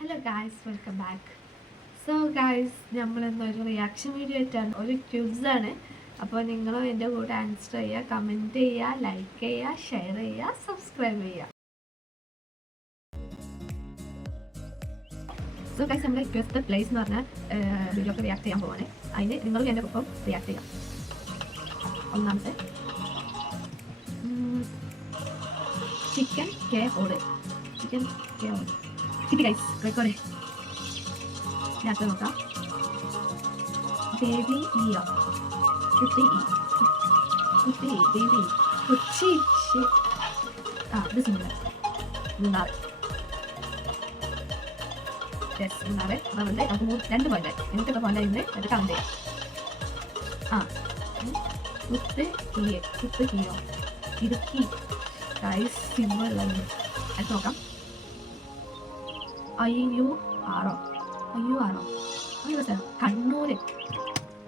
Hello guys, welcome back. So guys, നമ്മളിന്നൊരു reaction video ആയിട്ടാണ്, ഒരു ക്യൂസാണ്. അപ്പോൾ നിങ്ങളും എൻ്റെ കൂടെ ആൻസർ ചെയ്യുക, കമൻറ്റ് ചെയ്യുക, ലൈക്ക് ചെയ്യുക, ഷെയർ ചെയ്യുക, സബ്സ്ക്രൈബ് ചെയ്യുക. സോ ഗായ്സ്, നമ്മുടെ ഇപ്പോഴത്തെ പ്ലേസ് എന്ന് പറഞ്ഞാൽ വീഡിയോ ഒക്കെ റിയാക്ട് ചെയ്യാൻ പോവാണ്. അതിന് നിങ്ങളും എൻ്റെ ഒപ്പം റിയാക്ട് ചെയ്യാം. ഒന്നാമത്തെ ചിക്കൻ കെ ഓട് കിട്ടി ഗൈസ്, റെക്കോർഡ്. അടുത്ത് നോക്കാം. ബേബി ഇയോ കുട്ടി ബേബി കൊച്ചി. ഇത് സിമ്പിൾ. മൂന്നാറ്. യെസ്, മൂന്നാറ്. അതുകൊണ്ട് നമുക്ക് 2 പോയിന്റ്. എനിക്കൊക്കെ പോയിന്റ് ആയിരുന്നു. അത് കൗണ്ട് ചെയ്യാം. കുത്ത് കിയോ ഇടുക്കി. ഗൈസ് സിമ്പിൾ ആയിരുന്നു. അടുത്ത് നോക്കാം. അയ്യോ ആറോ കണ്ണൂര്.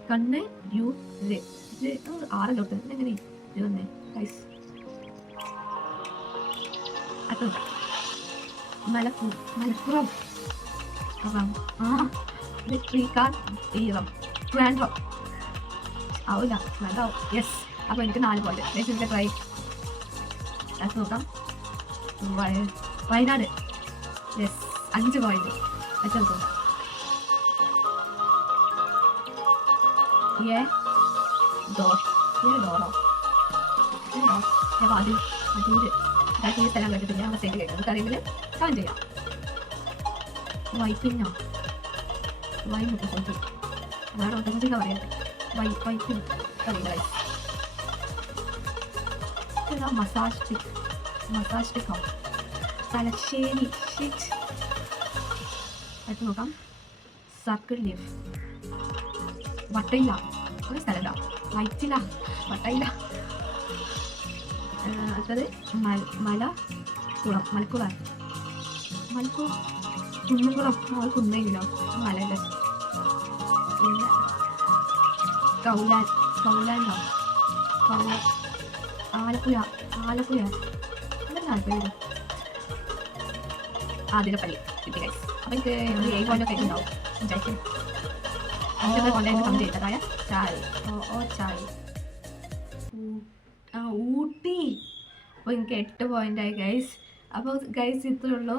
കണ്ണ് യു ഇത് 6 എങ്ങനെ ഇത് വന്നേ ഗൈസ്. അടുത്ത മലപ്പുറം. ട്രാൻഡ്രം ആവില്ല, നല്ലതാവും. യെസ്, അപ്പോൾ എനിക്ക് 4 പോയിന്റ്. ട്രൈ. അടുത്ത് നോക്കാം. വയനാട്. Yes, 5 point. അടുത്ത നോക്കാം. ഡോറോ വാതിൽ. മറ്റൂര്. ഈ സ്ഥലം കേട്ടിട്ട് ഞാൻ സൈഡ് കേൾക്കുന്നത് അറിയെങ്കിൽ കമൻറ്റ് ചെയ്യാം. വൈപ്പിന്നോ വൈമുട്ടി അതാണ് ഓട്ടോമാറ്റിക്കാണ് പറയുന്നത്. വൈപ്പിൻ അറിയില്ല. മസാജ് സ്റ്റിക്കോ തലശ്ശേരി. ഷിറ്റ്. അടുത്ത് നോക്കാം. Circle leaf. വട്ടയില ഒരു സ്ഥലമില്ല. വൈറ്റില വട്ടയില. അടുത്തത് മലക്കുളം. കുന്നുകുളം. കുന്നെങ്കിലോ മലയില. പിന്നെ കൗലാൻഡോ. ആലപ്പുഴ. താല്പര്യം. ആതിരപ്പള്ളി. കിട്ടി ഗൈസ്. അപ്പോൾ എനിക്ക് 7 പോയിന്റ് ഒക്കെ ഉണ്ടാവും വിചാരിക്കും. ചായ. ചായ. ഊട്ടി. അപ്പോൾ എനിക്ക് 8 പോയിൻ്റായി ഗൈസ്. അപ്പോൾ ഗൈസ് ഇത്രയേ ഉള്ളൂ.